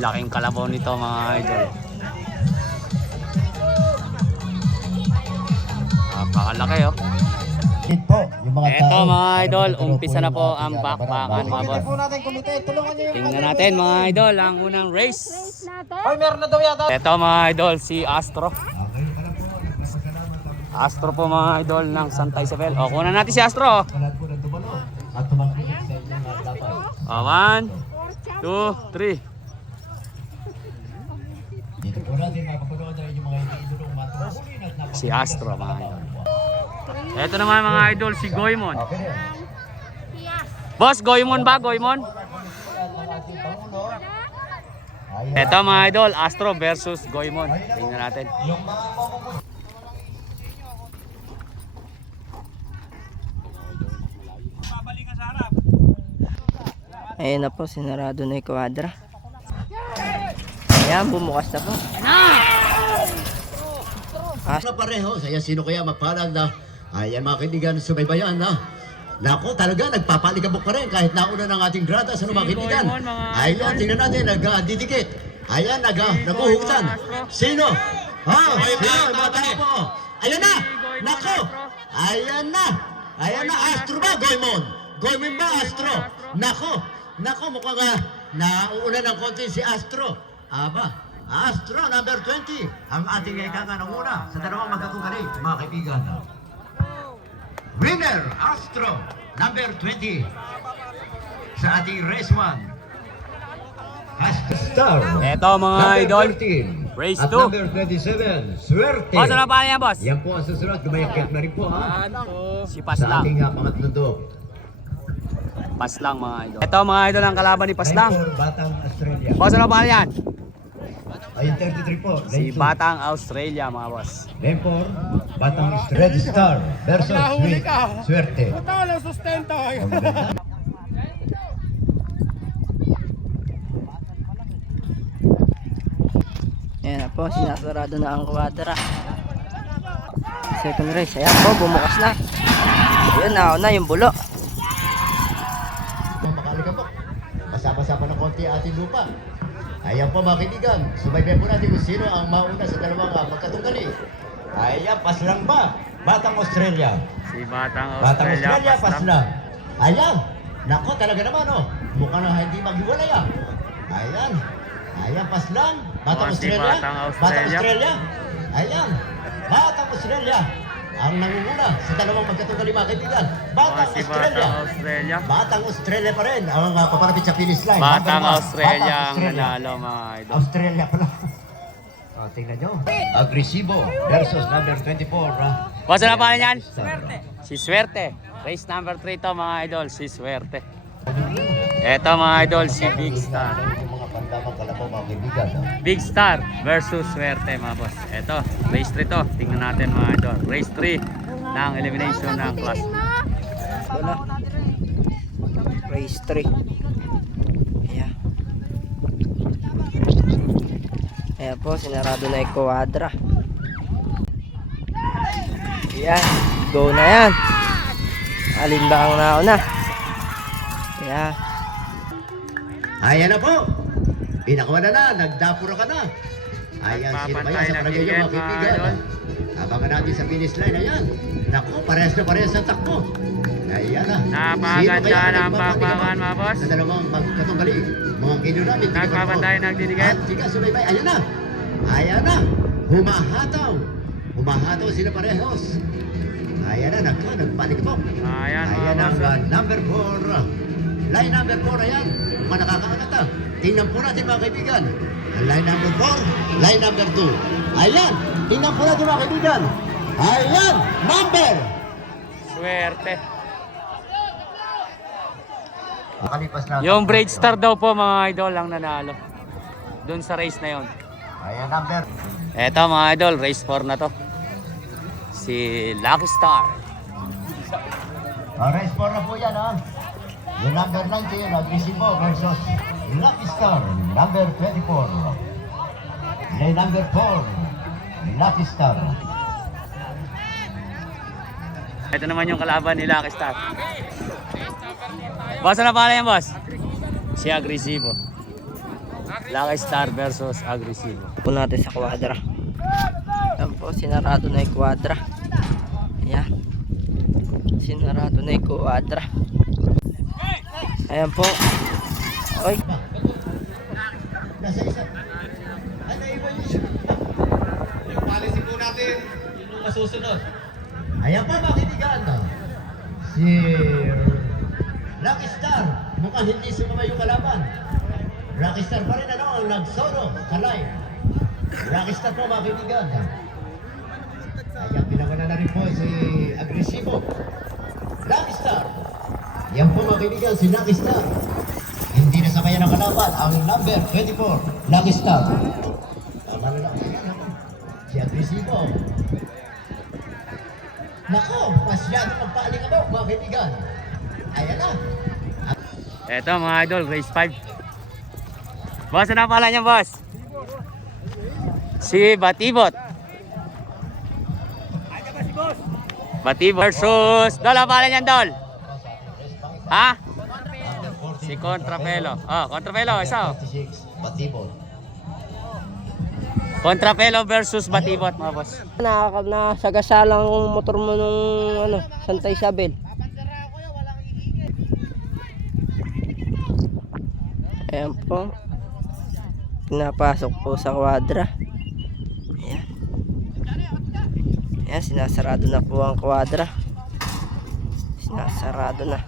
Laking kalabaw nito mga idol. Napakalaki oh. Ito mga idol, umpisa na po ang bakbakan mga boss. Tingnan natin mga idol ang unang race. Ito mga idol, si Astro. Astro po mga idol ng Santa Isabel. O, kunan natin si Astro. 1, 2, 3. Si Astro mga idol. Ito naman mga idol, si Goemon. Boss, Goemon ba? Goemon? Ito mga idol, Astro versus Goemon. Tingnan natin. Ayan na po, sinarado na yung kwadra. Ayan, bumukas na po. Astro pareho, saya sino kaya magpalag na ayan mga kaibigan, subaybayan na. Nako, talaga nagpapaligabok pa rin kahit nauna ng ating grata sa mga kaibigan. Ayan, tingnan natin, nagdidikit. Ayan, naguhugutan. Sino? Sino? Mga tayo po. Ayan na! Nako! Ayan na! Ayan na, Astro ba? Goemon? Goemon ba, Astro? Nako, mukhang nauuna ng konti si Astro. Aba, Astro number 20. Ang ating ikanga ng una sa dalawang magkakungkali, mga kaibigan. Winner, Astro number 20 sa ating race 1. Astro Star. Ito mga idol, race 2. At number 27, Swerte. Boss, ano pa yan boss? Yan po ang susunod, gumayak na rin po ha. Si Sa Paslang. ating pangatlong do. Paslang mga idol. Ito mga idol ang kalaban ni Paslang. Batang Australia. Boss, ano pa yan? Ayun, 33 po. Si Batang Australia mga boss. Lempor, Batang Red Star versus Swerte. Walang sustento. Ayan na po, sinasarado na ang kwadra. Second race, ayan po, bumukas na. Ayan, nauna yung bulo. Makaligabok. Basa-basa pa ng konti ating lupa. Ayan po mga kaibigan, subaybayan po natin kung sino ang mauna sa dalawang magkatunggali. Ayan, Paslang ba? Batang Australia. Si Batang Batang Australia, Australia, Paslang. Ayan, nako talaga naman oh. Mukhang na hindi maghiwalay ah. Ayan, ayan Paslang. Batang Si Australia. Batang Batang Australia. Australia. Ayan, Batang Australia. Ang nangunguna sa dalawang magkatunggali mga kaibigan. Batang Si Australia. Batang Australia. Batang Australia pa rin ang papalapit sa finish line. Batang Number 1, Australia Batang ang Australia. nanalo mga idol. Australia pala. Tingnan nyo. Agresibo versus number 24. Boss, ano pa yan? Swerte. Si Swerte. Race number 3 to mga idol, si Swerte. Eto mga idol, si Big Star. Mga pandamang kalabaw mga kaibigan. Big Star versus Swerte mga boss. Eto, race 3 to. Tingnan natin mga idol. Race 3 ng elimination ng class. Wala. Race 3. Ayan. Ayan po, sinarado na yung kwadra. Ayan, go na yan. Alin ba ang nauna? Ayan. Ayan na po. Pinakawana na. Nagdapura ka na. Ayan, sino ba yan sa barangay nyo mga kaibigan? Abangan natin sa finish line. Ayan. Naku, parehas na parehas ang takbo. Ayan na. Napakaganda ng bakbakan mga boss. Sa dalawang magkatunggali. Mga kino namin. Nagpapantay, nagdidikit. Tiga, subaybay. Ayan na. Ayan na. Humahataw. Humahataw sila parehos. Ayan na. Nagpanik po. Ayan Ayan mga ang boss. number 4. Line number 4. Ayan. Mga nakakaangat na. Tingnan po natin mga kaibigan. Ang line number 4. Line number 2. Ayan. Tingnan po natin mga kaibigan. Ayan. Number. Swerte. Makalipas na. Yung Braid Star daw po mga idol ang nanalo. Doon sa race na yon. Ayan number. Eto mga idol, race 4 na to. Si Lucky Star. Race 4 na po yan ha. Yung number 19, Agresibo versus Lucky Star, number 24. Yung number 4, Lucky Star. Ito naman yung kalaban ni Lucky Star. Boss, ano pala yan boss? Si Agresibo. Lucky Star versus Agresibo. Po natin sa kwadra. Ayan po, sinarado na yung kwadra. Ayan. Sinarado na yung kwadra. Ayan po. Oy. Nasa isa. Ano iba yun? Yung policy po natin, yung masusunod. Ayan po mga kaibigan. Si Lucky Star. Mukhang hindi sumama yung kalaban. Lucky Star pa rin ang nagsolo sa live. Lucky Star po mga kaibigan. Ayan, pinagana na rin po si Agresibo. Lucky Star. Yan po mga kaibigan, si Lucky Star. Hindi na sabayan ng kalaban ang number 24, Lucky Star. Tama na lang. Si Agresibo. Nako, masyado magpaaling ako mga kaibigan. Ayan na. Eto mga idol, race 5. Boss, ano ang pala niya, boss? Si Batibot. Batibot versus Dol, ang pala niyan, Dol? Ha? Si Contrapelo. Oh, Contrapelo, isa. 36, Batibot. Contrapelo versus Batibot, mga boss. Nasagasalang motor mo nung Santa Isabel. Ayan po. Pinapasok po sa kwadra. Ayan. Ayan, sinasarado na po ang kwadra. Sinasarado na.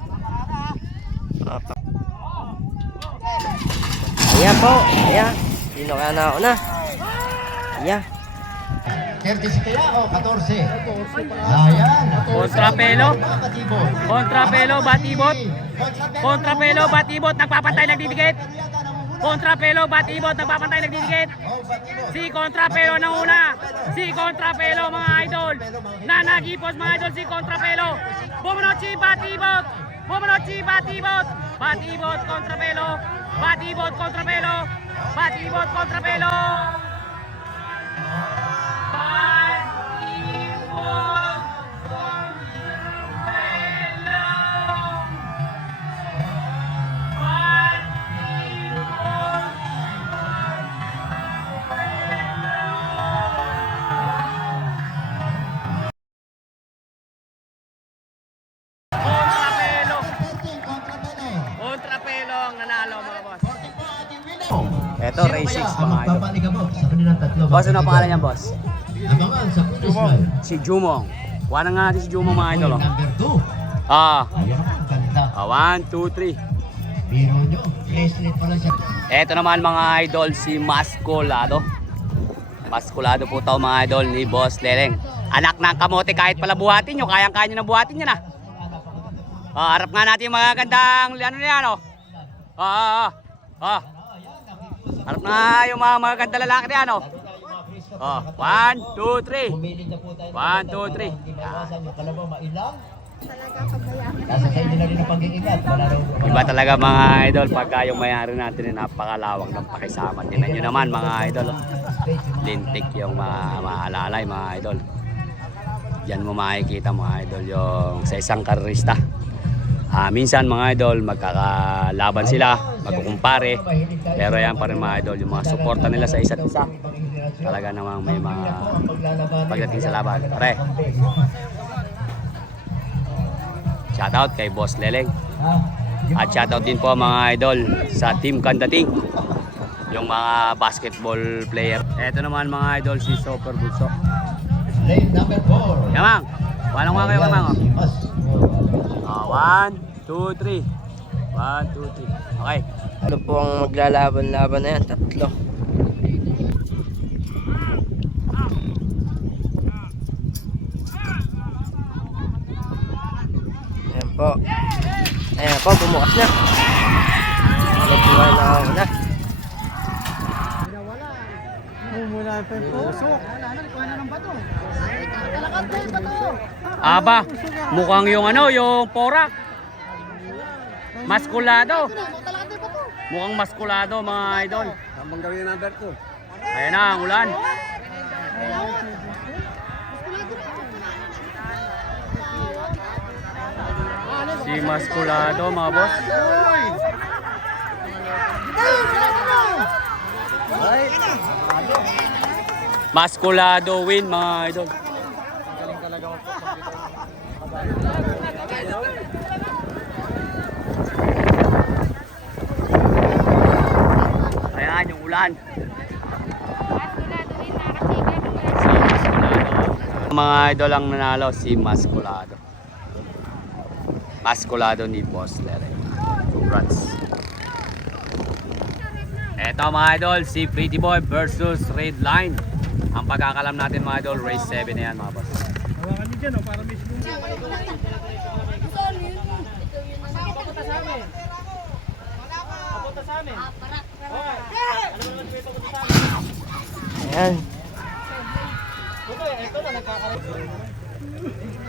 Ayan po. Ayan. Sino kaya na ako na? Ayan. 30 kaya o 14? Ayan. Contrapelo. Batibot. Contrapelo, Batibot. Contrapelo, Batibot, nagpapantay, nagdidikit. Contrapelo, Batibot, nagpapantay, nagdidikit. Si Contrapelo na una. Si Contrapelo, mga idol. Nanagipos, mga idol, si Contrapelo. Bumunot si Batibot. Bumunot si Batibot. Batibot, Contrapelo. Batibot, Contrapelo. Batibot, Contrapelo. Contrapelo ang nanalo, mga boss. Eto, race 6 mga idol. Babalik mo sa kanilang tatlo. Boss, ano ang pangalan niya, boss? Abangan sa finish line. Si Jumong. Kuha na nga natin si Jumong, mga idol. Number 2. Ah, Ayan ang ganda. 1, 2, 3. Biro nyo, bracelet pala siya. Eto naman mga idol, si Mascolado. Mascolado po tao mga idol ni Boss Leleng. Anak ng kamote, kahit pala buhatin nyo, kayang-kaya nyo na buhatin nyo na. Harap nga natin yung mga gandang, ano na yan, oh. Harap na yung mga gandang lalaki na yan, oh. 1, 2, 3. 1, 2, 3. Yung kalabaw mailang. Nasa sa inyo na rin ang pag-iingat. Iba talaga mga idol pagka yung mayari natin ay napakalawak ng pakisama. Tingnan nyo naman mga idol. Lintik yung maalalay mga idol. Diyan mo makikita mga idol yung sa isang karerista. Minsan mga idol magkakalaban sila, magkukumpare. Pero yan pa rin mga idol, yung mga suporta nila sa isa't isa. Talaga namang may mga pagdating sa laban. Pare. Shoutout kay Boss Leleng. At shoutout din po mga idol sa Team Kandating. Yung mga basketball player. Ito naman mga idol si Super Bulso. Lane number 4. Yamang, walang mga kayo kamang. 1, 2, 3. 1, 2, 3. Okay. Ano po ang maglalaban-laban na yan? Tatlo. Ayan po. Ayan po, bumukas na. Nagbuhay na ako na. Mumula pa yung pusok. Wala na, ikuha na ng bato. Kalakad na yung bato. Aba, mukhang yung yung porak. Maskulado. Mukhang maskulado mga idol. Tambang gawin ng number 2. Ayan na ang ulan. Si Maskulado mga boss. Maskulado win mga idol. Ayan yung ulan. Mga idol ang nanalo si Maskulado. Maskulado ni Boss Lere. Congrats. Eto mga idol, si Pretty Boy versus Red Line. Ang pagkakalam natin mga idol, race 7 na yan mga boss. Hawakan niyo dyan, para mismo. Ayan.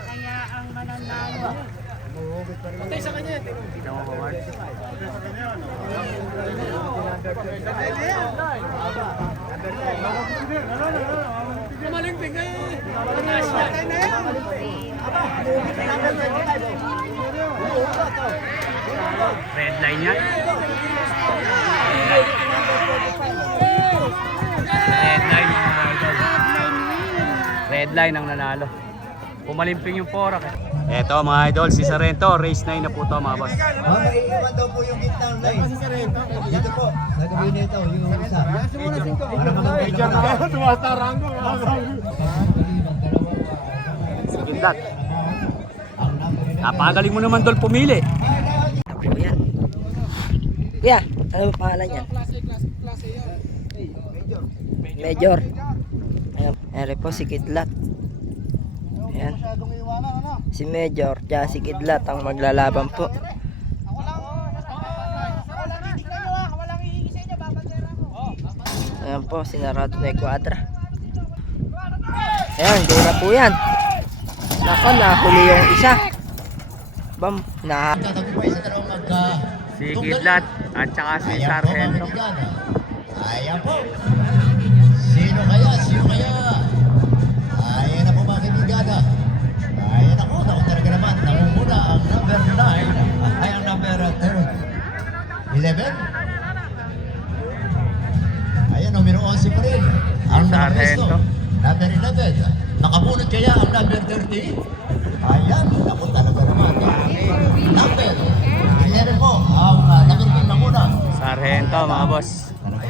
Kaya ang mananalo. Patay sa kanya. Malingping eh. Red Line yan. Red Line mga idol. Red Line ang nanalo. Pumalimping yung Porak eh. Eto mga idol, si Sarento, race 9 na po to mga boss. Maiiwan daw po yung gitnang line. Dito po, sa gabi nito, yung isa. Para maganda na. Tumataranggo. Sa gitlat. Napakagaling mo naman Dol pumili. Tapos yan. Kuya, ano ba pangalan yan? Major. Ayan, ere po si Kidlat. Ayan. Si Major, tsaka si Kidlat ang maglalaban po. Ayan po, sinarado na yung quadra. Ayan, go na po yan. Nako, nahuli yung isa. Bam, na. Tatagumpay sa dalawang magka. Si Kidlat at saka si Sargento. Ayan po. Sino kaya? Sino kaya? Ayan na po mga kaibigan. Ayan ako. Ako talaga naman. Namumuna ang number 9. Ay ang number 11. Ayan, numero 11 pa rin. Ang Sargento. number 11. Nakabunot kaya ang number 30. Ayan. Ako talaga naman. Number 11 po. Ang number 10 na muna. Sargento mga boss.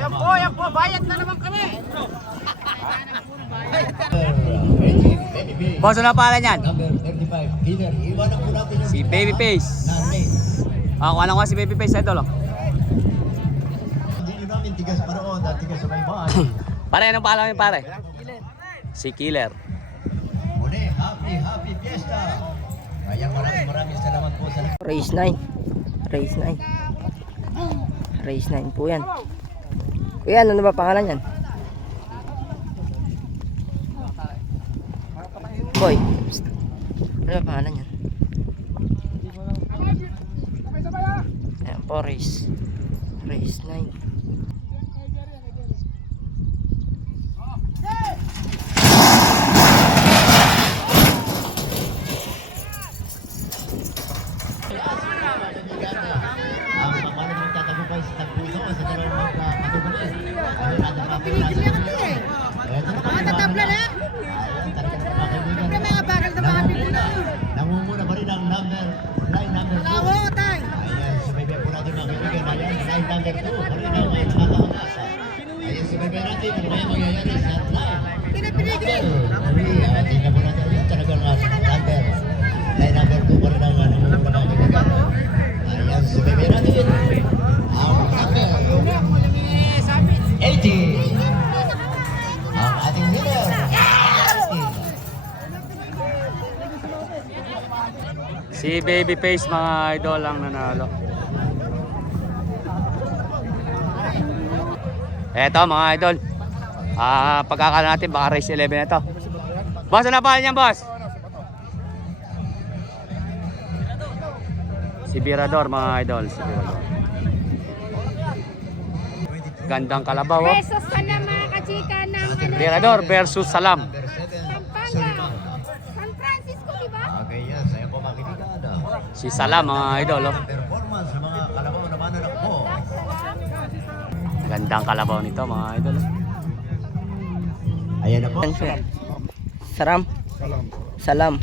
Ayan po, bayad na naman kami. Boss, ano pala niyan? Number 35. Leader, iwanan po natin yung Si Babyface. Ako alam ko si Babyface idol. Oh. Hindi nyo namin tigas paroon at tigas sa may bahay. Pare, anong pala mo pare? Si Killer. Muli, happy fiesta. Kaya maraming salamat po sa Race 9. Race 9. Race 9 po yan. Kuya, ano ba pangalan yan? Boy. Psst. Ano ba pangalan yan? Ayan po, race. Race 9. ang pangalan ng tatagumpay sa tagpuso sa dalawang magkakatugulis. Ano natin papilasa sa iyo? Ito na kami Tatabla na. Ayan, talaga naman mga kaibigan. Mga bakal na mga pipila. Namumuna pa rin ang number 9, number 2. Tawo, tay. Ayan, sumaybay po natin mga kaibigan. Ayan, 9 number 2. Pa rin ang may nakakaangasa. Ayan, sumaybay natin kung may mangyayari sa line. Pinapinigil. Tingnan po natin. Ayan, talagang number. Line number 2 pa rin ang namumuna mga kaibigan. Ayan, sumaybay natin. Ang number 80. Ang ating winner. Si Babyface mga idol ang nanalo. Eto mga idol. Pagkakala natin baka race 11 na to. Boss, ano pa niyan boss? Si Birador mga idol. Si Birador. Gandang kalabaw. Oh. Besos ka na mga kachika ng ano, Birador versus Salam. Pampanga. San Francisco, di ba? Okay, yes. Ayan po mga kaibigan. Si Salam mga idol. Oh. Performance ng mga kalabaw na mananakbo. Gandang kalabaw nito mga idol. Ayan na po. Ayan po. Saram. Salam.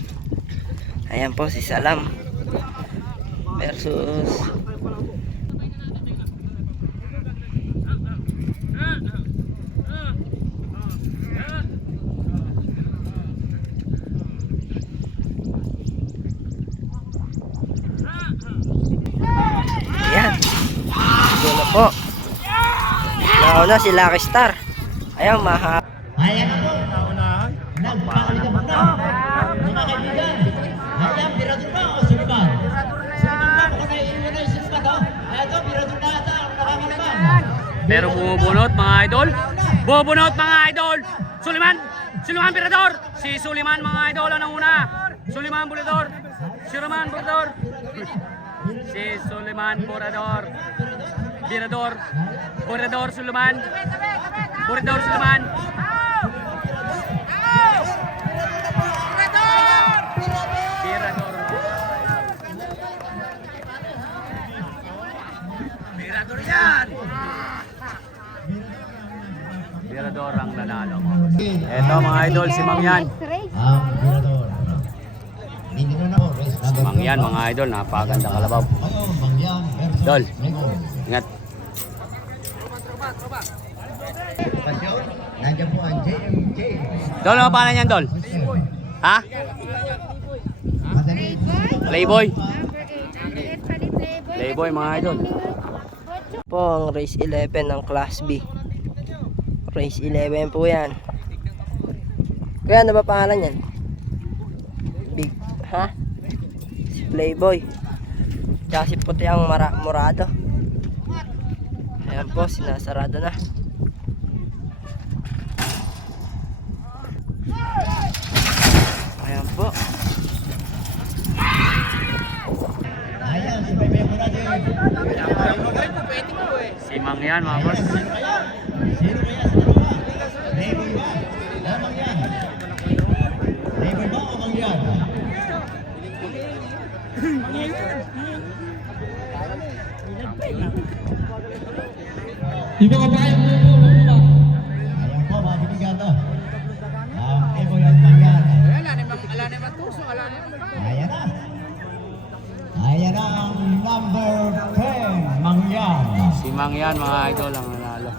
Ayan po si Salam. Versus ayan. Dulo po. Nauna si Lucky Star. Ayan, maha. Ayan na po. Nagpakalikabok na. Mga kaibigan. Ayan, birador na o sulban? Sulban na. Kung naiiwan na yung sulban, ha? Eto, birador na ata ang nakakalaban. Pero bumubunot mga idol. Bubunot mga idol. Suliman. Suliman Birador. Si Suliman mga idol ang una. Suliman Birador. Suliman Birador. Si Suliman Birador. Birador. Birador Suliman. Birador Suliman. Birador. Birador yan. Birador ang nanalo. Eto mga idol, si Mang Yan. Ang birador. Hindi na po. Race Si number Mang Yan mga idol, napakaganda kalabaw. Ayun, Mangyan versus Dol. Mego. Ingat. Pasyon, nandiyan po ang JMJ. Dol, ano pangalan yan, Dol? Ha? Madali. Playboy. Playboy mga idol. Po ang race 11 ng Class B. Race 11 po yan. Kaya ano ba pangalan yan? Big, ha? Si Playboy. Tsaka si puti ang Morado. Ayan po, sinasarado na. Ayan po. Ayan, si Pepe Murado. Si Mang Yan mga boss. Sino kaya sa dalawa? Playboy ba? O Mangyan? Playboy ba o Mangyan? Ayan po, mga kaibigan to. Ang Playboy at Mangyan. Ayan na. Ayan na ang number 10, Mangyan. Si Mang Yan mga idol ang nanalo.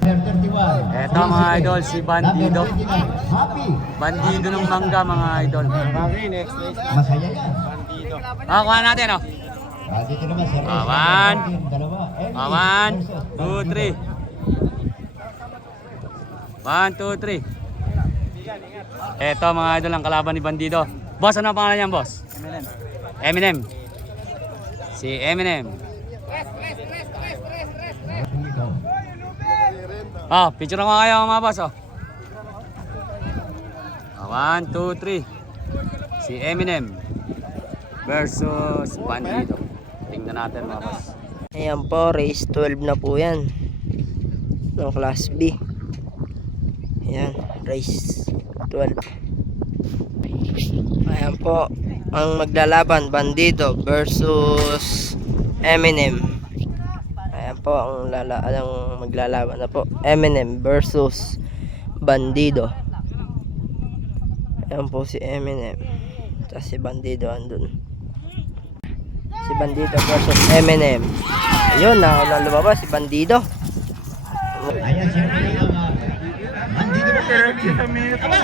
Number 31. Eto mga idol, si Bandido. Number 29, Happy. Bandido ng mangga mga idol. Masaya yan. Kuha natin oh. Dito naman si Reyes. One. Dalawa. 1, 2, 3. 1, 2, 3. Eto mga idol ang kalaban ni Bandido. Boss, ano ang pangalan niyan, boss? Eminem. Si Eminem. Picture ko kayo mga boss oh. 1, 2, 3. Si Eminem versus Bandido. Tingnan natin mga boss. Ayan po, race 12 na po yan. Ng Class B. Ayan, race 12. Ayan po, ang maglalaban, Bandido versus Eminem. Ayan po, ang maglalaban na po, Eminem versus Bandido. Ayan po si Eminem. Tapos si Bandido andun. Si Bandido versus Eminem. Ayun, lumabas si Bandido. Ayan, siyempre yung Bandido ba?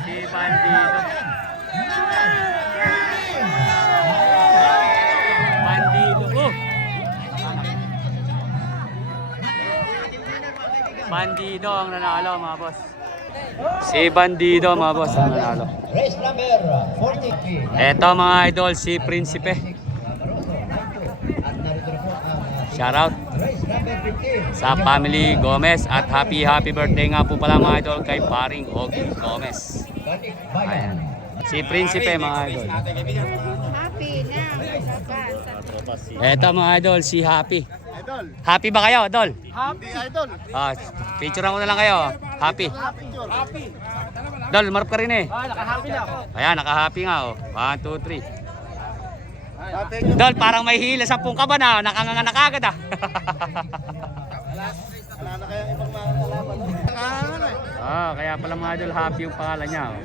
Si Bandido. Bandido. Oh. Bandido ang nanalo mga boss. Si Bandido mga boss ang nanalo. Race number 40. Eto mga idol, si Prinsipe. At narito na po ang Shoutout sa family Gomez at happy birthday nga po pala mga idol kay paring Ogie Gomez. Ayan. Si Prinsipe mga idol. Happy na. Eto mga idol, si Happy. Happy ba kayo, idol? Happy idol. Picturean ko na lang kayo. Happy. Idol, marap ka rin eh. Naka-happy na ako. Ayan, naka-happy nga oh. 1, 2, 3. Idol, parang may hila sa pungka ba na? Nakanganga na kagad ah. Wala na kaya ibang mga kalaban. Kaya pala mga idol, Happy yung pangalan niya oh.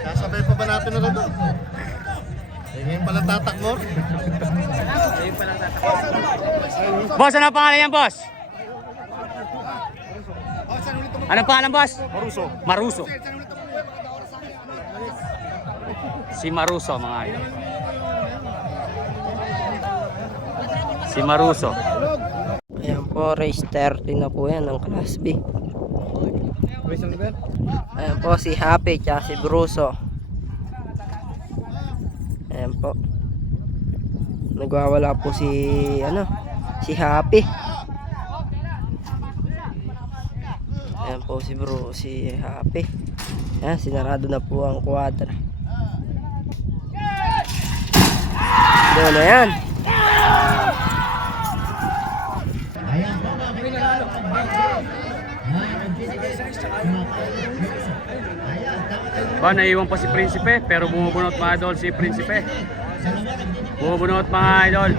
Sasabay pa ba natin na doon? Ngayon pala tatakbo. Boss, ano ang pangalan yan, boss? Anong pangalan, boss? Maruso. Si Maruso, mga idol. Si Maruso. Ayan po, race 30 na po yan ng Class B. Ayan po si Happy tsaka si Bruso. Ayan po. Nagwawala po si si Happy. Ayan po si Happy. Ayan, sinarado na po ang kwadra. Doon na yan. Ba, naiwan pa si Prinsipe, pero bumubunot mga idol si Prinsipe. Bumubunot mga idol.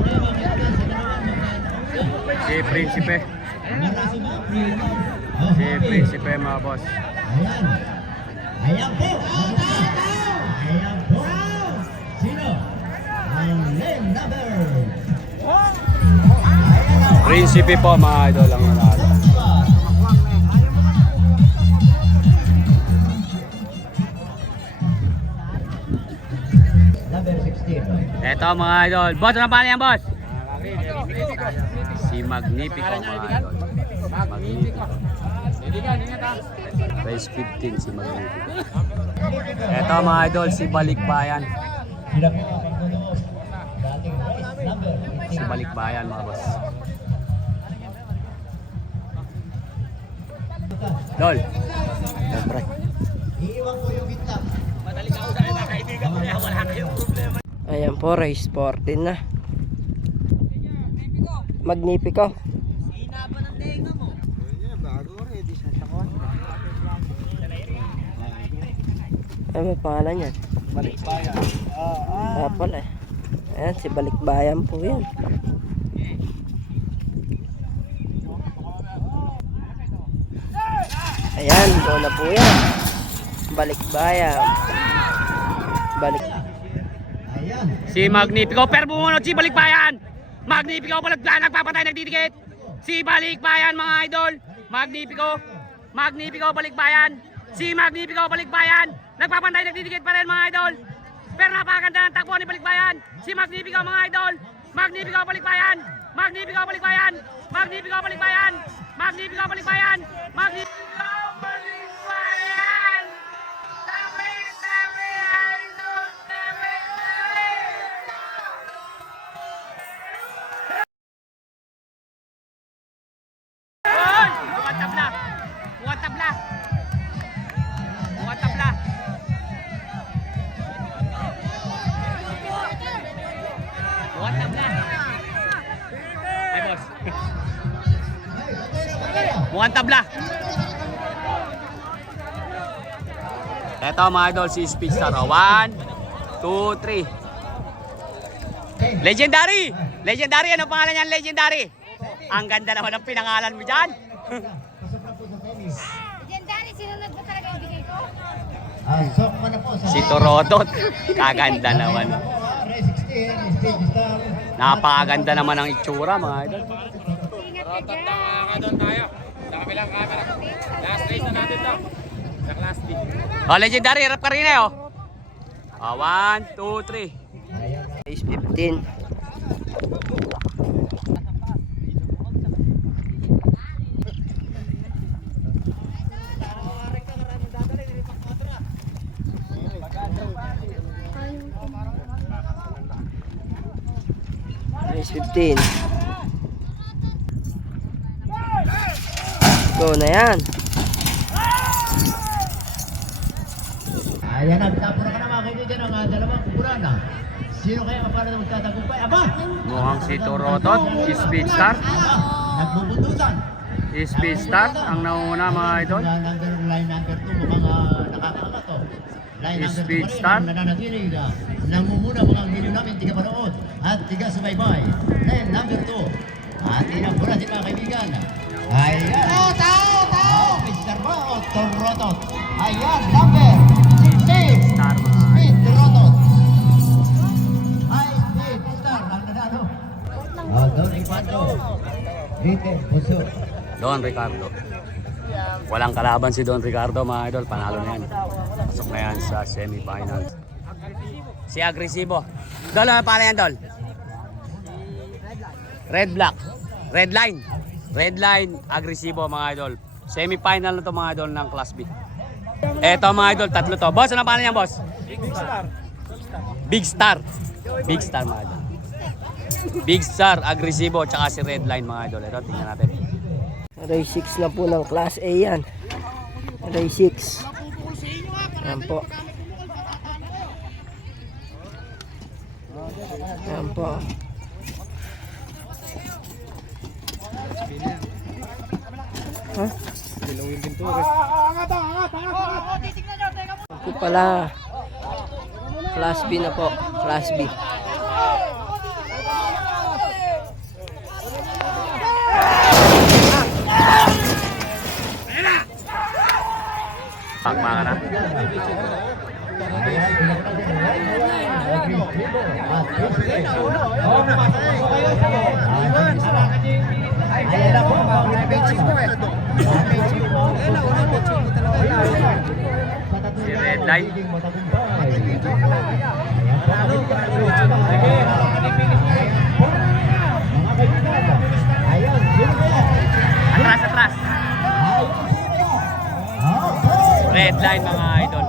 Si Prinsipe. Si Prinsipe mga boss. Ayan po. Ayan po. Sino? Ang lane number. Prinsipe po mga idol ang nanalo. Number 16. Eto mga idol. Boss, ano pa yan, boss? Si Magnifico mga idol. Magnifico. Race 15 si Magnifico. Eto mga idol, si Balikbayan. Sila po ang magnunood. Dating race number 15. Si Balikbayan mga boss. Dol. Siyempre. Iiwan ko yung bintang. Ayan po, race 14 na. Magnifico. Ano ba pangalan yan? Balikbayan. Pala eh. Ayan, si Balikbayan po yan. Ayan, doon na po yan. Balikbayan. Ayan. Si Magnifico, pero bumunod si Balikbayan. Magnifico, Balikbayan, nagpapatay, nagdidikit. Si Balikbayan mga idol. Magnifico, Balikbayan. Si Magnifico, Balikbayan. Nagpapantay, nagdidikit pa rin mga idol. Pero napakaganda ng takbo ni Balikbayan. Si Magnifico mga idol. Magnifico, Balikbayan. Magnifico, Balikbayan. Magnifico, Balikbayan. Magnifico, Balikbayan. Magnifico, Balikbayan. Bukan tabla. Bukan tabla. Bukan tabla. Bukan tabla. Ay, boss. Bukan tabla. Eto mga idol, si Speedstar. 1, 2, 3. Legendary! Legendary! Ano pangalan niyan? Legendary! Ang ganda naman ng pinangalan mo dyan. Legendary, sinunod mo talaga yung bigay ko? Sok mo na po sa Si Torodot. Kaganda naman. race 16. Speedstar. Napakaganda naman ang itsura mga idol. Ingat ka dyan. Doon tayo. Sa kabilang camera. Last race na natin to. Sa Class D. Oh, Legendary. Harap ka rin eh oh. 1, 2, 3. Race 15. Race 15. Go na yan. Ayan na, tapos na ka na mga kaibigan ng dalawang kukulan. Sino kaya kapala na magtatagumpay? Aba! Mukhang si Torotot, Speed Star. Nagbubundusan. Speed Star ang nauna mga idol. Line number 2 mukhang nakakaangat to. Line number 2 Speed pa rin Star. ang nananatiling nangunguna mga giliw namin tiga panood at tiga subaybay. Line number 2. At inang po natin mga kaibigan. Ayan! Tao! Mr. Bao Torotot. Ayan, number 16. Star mga Speed Torotot. Ay, Speed Star ang nanalo. Don Ricardo. Rite, Puso. Don Ricardo. Walang kalaban si Don Ricardo mga idol. Panalo na yan. Pasok na yan sa semifinals. Si Agresibo. Dol, ano pala yan, Dol? Red Black. Red Line. Red Line, Agresibo mga idol. Semifinal na to mga idol ng Class B. Eto mga idol, tatlo to. Boss, ano pala yan, boss? Big Star. Big Star. Big Star mga idol. Big Star, Agresibo, tsaka si Red Line mga idol. Ito, tingnan natin. Race 6 na po ng Class A yan. Race 6. Yan po. Yan po. Ha? Ito pala. Class B na po. Class B. Pakma ka na. Si Red Line. Atras, atras. Red Line mga idol.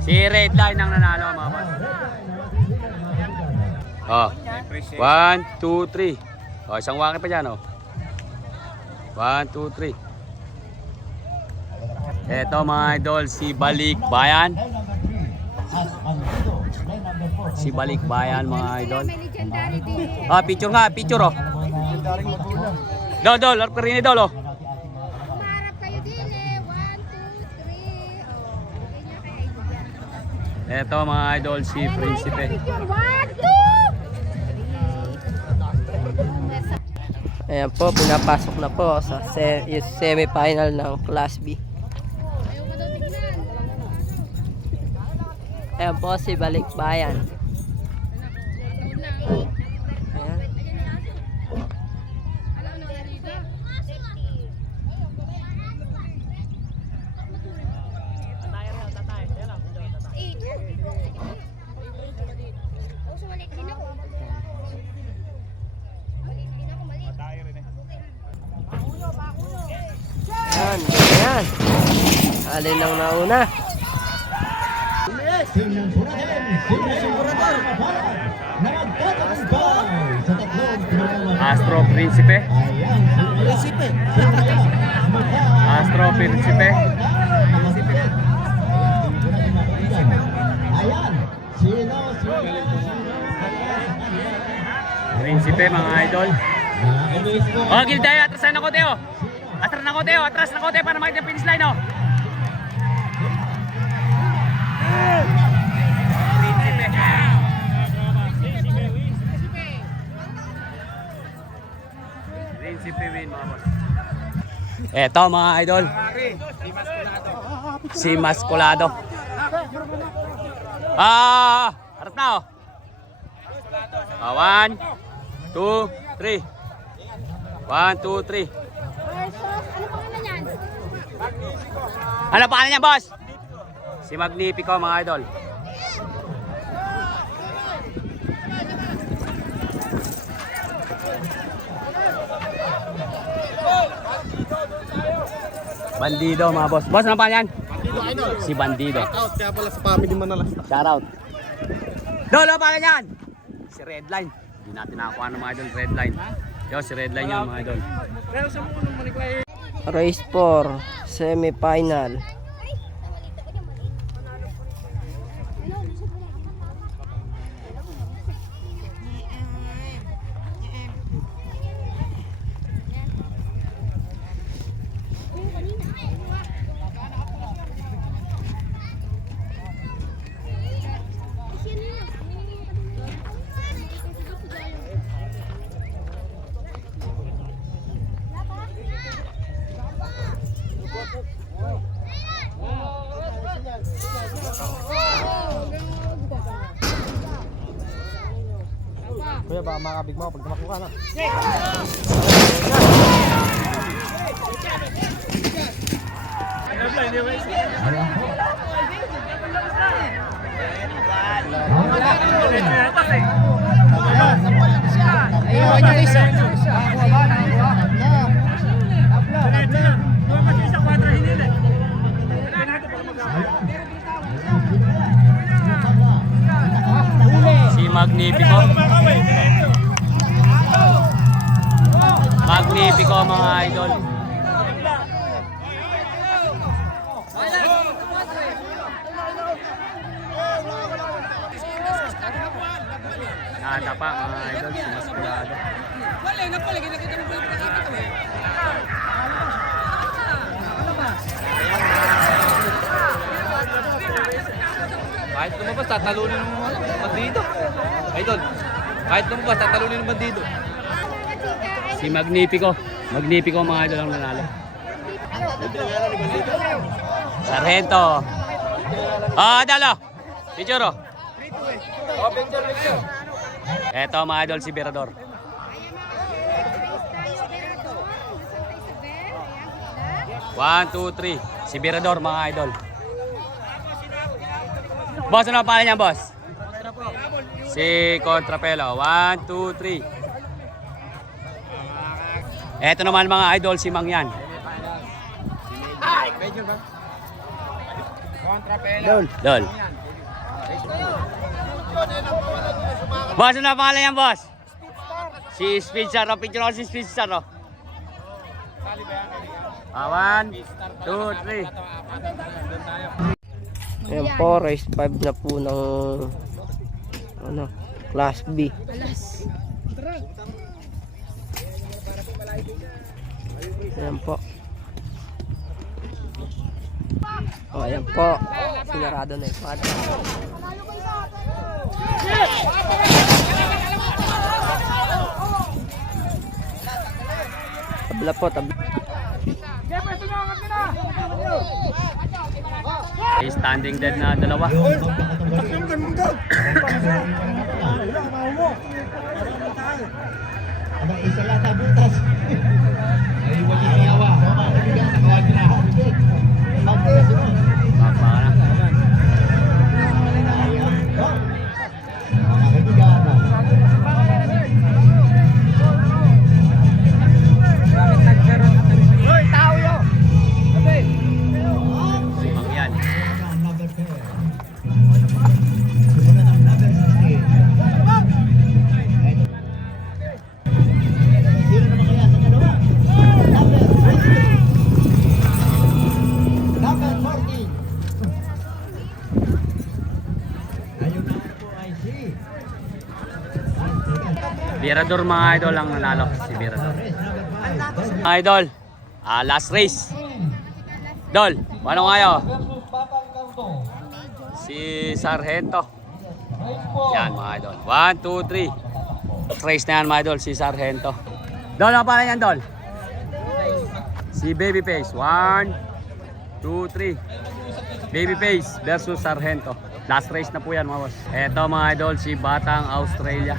Si Red Line ang nanalo mga boss. Oh. 1, 2, 3. Oh, isang waki pa dyan oh. 1, 2, 3. Eto mga idol, si Balik Bayan. Si Balik Bayan mga idol. May legendary din. Ah, picture nga, picture oh. Dol, larap ka rin ni Dol oh. Umarap kayo din eh. 1, 2, 3. Oh, ganyan kay idea. Eto mga idol, si Prinsipe. 1, 2. Ayan po, pinapasok na po sa semi-final ng Class B. Ayaw ko daw tignan. Ayan po si Balikbayan. Ayan. Alam na nariga. Ayan, ayan. Alin ang nauna? Tingnan po natin. Nagtatagumpay sa tatlong pinakamalaki. Astro Prinsipe. Ayan, Prinsipe. Astro Prinsipe. Ayan, sino? Prinsipe mga idol. Oh, Gilday, atras na kote oh. Atras na kote oh, atras na kote para makita yung finish line oh. Prinsipe. Prinsipe win mga boss. Eto mga idol. Si Mascolado. Harap na oh. 1, 2, 3. 1, 2, 3. Versus, ano pangalan yan? Ano pangalan niya, boss? Si Magnifico, mga idol. Bandido, mga boss. Boss, ano pangalan yan? Bandido, idol. Si Bandido. Out, kaya pala sa family Manalas. Shoutout. Dolo, pangalan yan? Si Redline. Hindi natin nakakuha ng mga idol, Redline. Yo, si Redline yun mga idol. Race 4, semi-final. Kuya, baka makabig mo pag tumakbo ka na. Si Magnifico. Magnifico mga idol. Nada pa mga idol, si Masculado. Kahit lumabas, tatalunin mo bandido. Idol, kahit lumabas, tatalunin mo bandido. Si Magnifico. Magnifico mga idol ang nanalo. Sargento. Dalo. Picture oh. Eto mga idol si Berador. 1, 2, 3. Si Berador mga idol. Boss, ano ang pangalan niya, boss? Si Contrapelo. 1, 2, 3. Eto naman mga idol, si Mangyan. Dol. Boss, ano ang pangalan niya, boss? Si Speedstar. Picture ako si Speedstar. 1, 2, 3. Ayan po, race 5 na po ng Class B. Ayan po. Ayan po. Sinarado na yung pad. Tabla po, tabla. Standing dead na dalawa. Aba, isa lang na butas. Ay, wali kayawa. Nakawag na. Baba na. Si Mangyan. Berador mga idol ang nanalo. Si Berador. Mga idol, last race. Dol, paano kayo? Si Sargento. Yan mga idol. 1, 2, 3. Race na yan mga idol, si Sargento. Dol, ano pala yan, Dol? Si Babyface. 1, 2, 3. Babyface versus Sargento. Last race na po yan mga boss. Eto mga idol, si Batang Australia.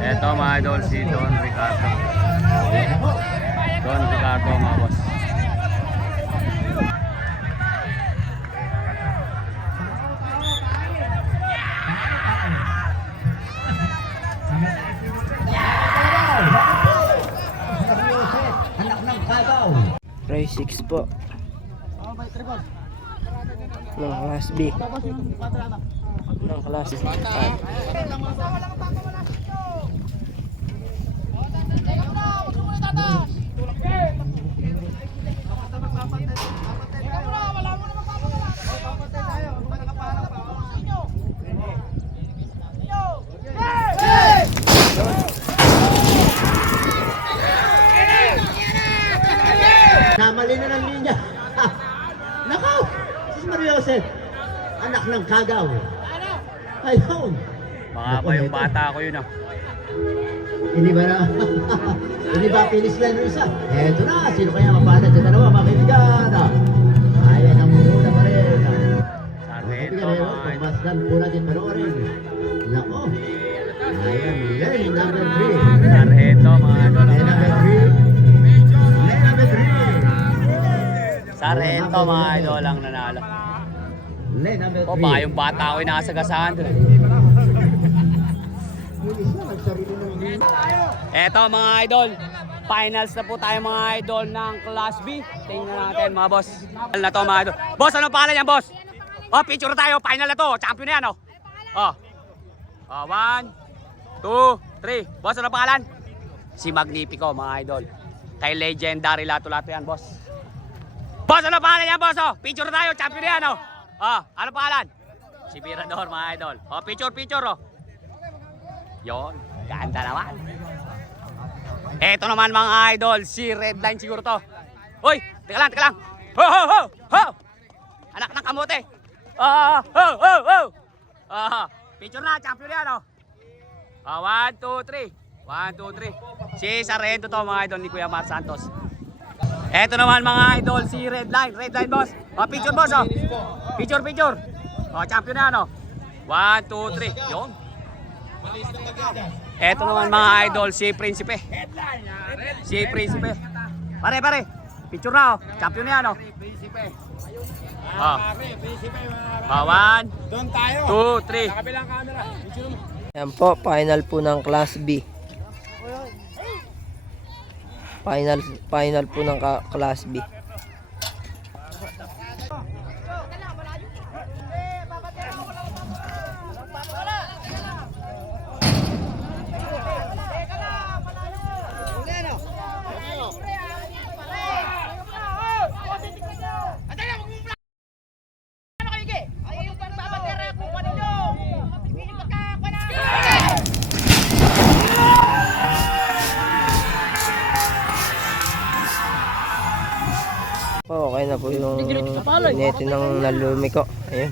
Eto mga idol, si Don Ricardo. Don Ricardo mga boss. Race 6 po. Ng Class B. ng Class B. Ayan. Namali na ng linya. Nakaw! Si Mario Joseph, anak ng kagaw. Ayun. Baka pa yung bata ko yun ah. Hindi ba na? Hindi ba finish line ng isa? Eto na, sino kaya mapanat sa dalawa, mga kaibigan? Ayan ang muna pa rin. Sargento mga idol. Pagmasdan po natin panoorin. Nako. Ayan, lane number 3. Sargento mga idol. Lane number 3. Lane number 3. Sargento mga idol ang nanalo. Lane number 3. O baka yung bata ko yung nakasagasahan doon. Eto mga idol, finals na po tayo mga idol ng Class B. Tingnan natin mga boss. Final na to mga idol. Boss, ano pangalan yan boss? Oh, picture tayo. Final na to. Champion na yan oh. Oh. Oh, 1, 2, 3. Boss, ano pangalan? Si Magnifico mga idol. Kay Legendary Lato-Lato yan boss. Boss, ano pangalan yan boss? Oh, picture tayo. Champion na yan oh. Oh, ano pangalan? Si Virador mga idol. Oh, picture oh. Yon, ganda naman. Eto naman mga idol, si Redline siguro to. Hoy, teka lang. Ho, ho, ho, ho. Anak ng kamote. Ho, ho, ho. Picture na, champion yan, oh. 1, 2, 3. 1, 2, 3. Si Sargento to mga idol ni Kuya Mar Santos. Eto naman mga idol, si Redline. Redline boss. Picture boss, oh. Picture. Champion na yan, oh. 1, 2, 3. Yon. Eto naman mga idol, si Prinsipe. Pare. Picture na oh. Champion na yan oh. 1, 2, 3. Yan po, final po ng Class B. Final po ng Class B. Okay na po yung neti ng Nalumiko. Ayun.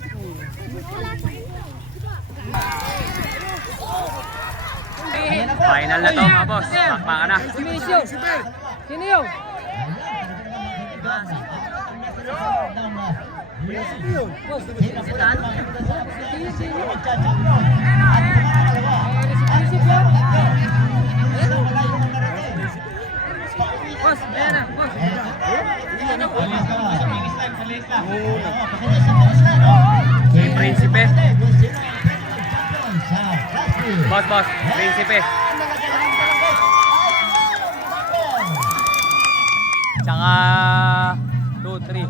Final na to mga boss. Pakpakan na. Sino yun? Boss, ayan na, boss. Si Prinsipe. Boss, Prinsipe. Tsaka 2, 3.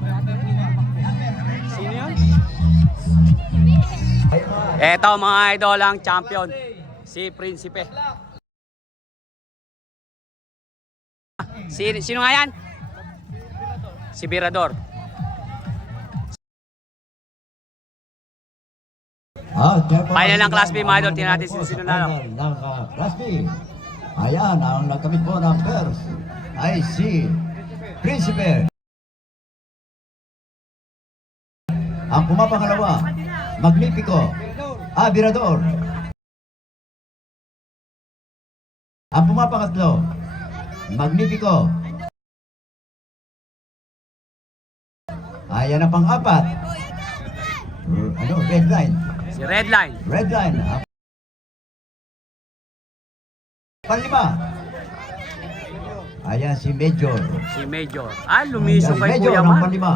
Sino yun? Eto mga idol ang champion. Si Prinsipe. Sino nga yan? Si Virador. Final ng Class B mga idol. Tingnan natin sino na. Ng Class B. Ayan, ang nagkamit po ng first ay si Prinsipe. Ang pumapangalawa, Magnifico. Virador. Ang pumapangatlo, Magnifico. Ayan ang pang-apat. Redline. Si Redline. Redline. Panlima. Ayan si Major. Si Major. Lumisong kay Major Kuya ang Mar. panlima.